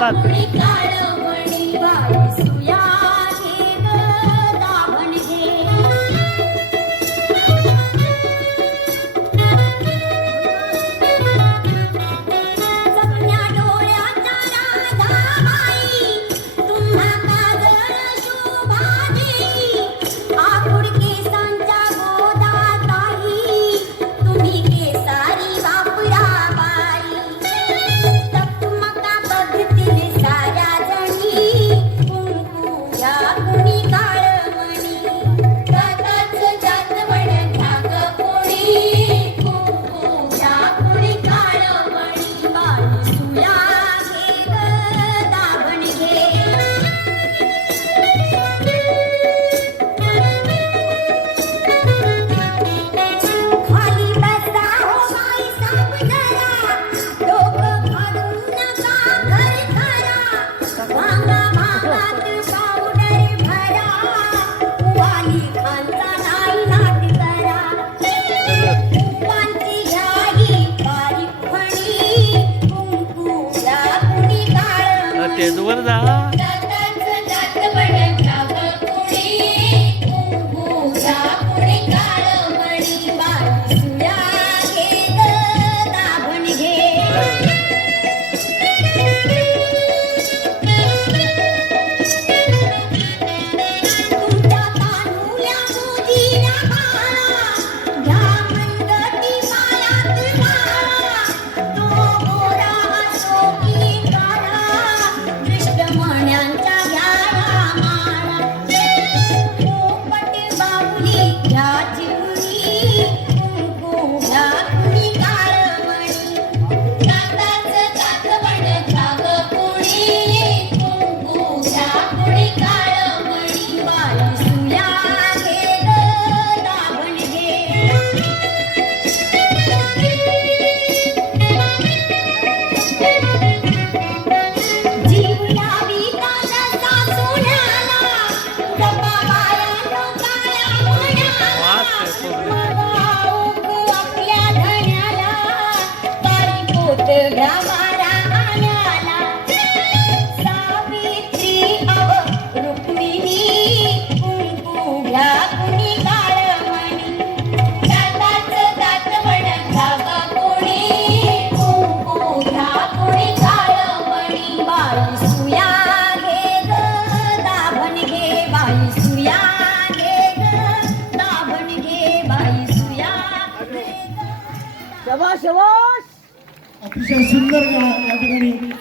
पाहत तेजवर जा. Yeah. शबाश शबाश! अतिशय सुंदर या ठिकाणी